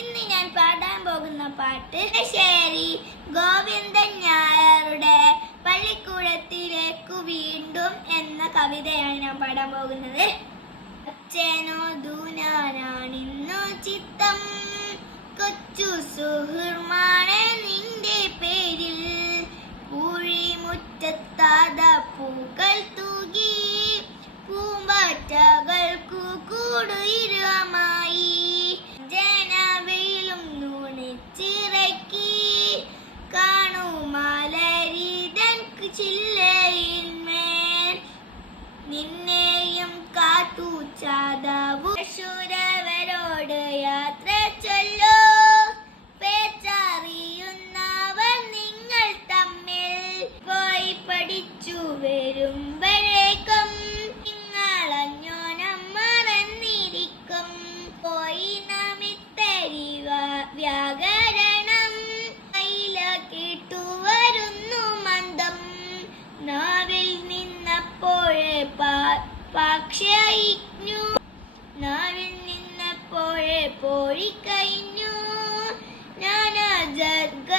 ഇന്ന് ഞാൻ പാടാൻ പോകുന്ന പാട്ട് ശരി ഗോവിന്ദൻ നായരുടെ പള്ളിക്കൂടത്തിലേക്കു വീണ്ടും എന്ന കവിതയാണ് ഞാൻ പാടാൻ പോകുന്നത്. അച്ഛനോ ദൂനാനാണിന്നു ചിത്തം. കൊച്ചു സുഹൃമാണ് നിന്നെയും കാത്തു ചാതാവു ശൂരവരോട് യാത്ര ചൊല്ലോ. പേച്ചറിയുന്നവർ നിങ്ങൾ തമ്മിൽ പോയി പഠിച്ചു വരുമ്പോഴേക്കും പക്ഷേ ഇഗ്നു നാവിൽ നിന്നപ്പോഴേ പോഴിക്കഴിഞ്ഞു ഞാനാ ജഗ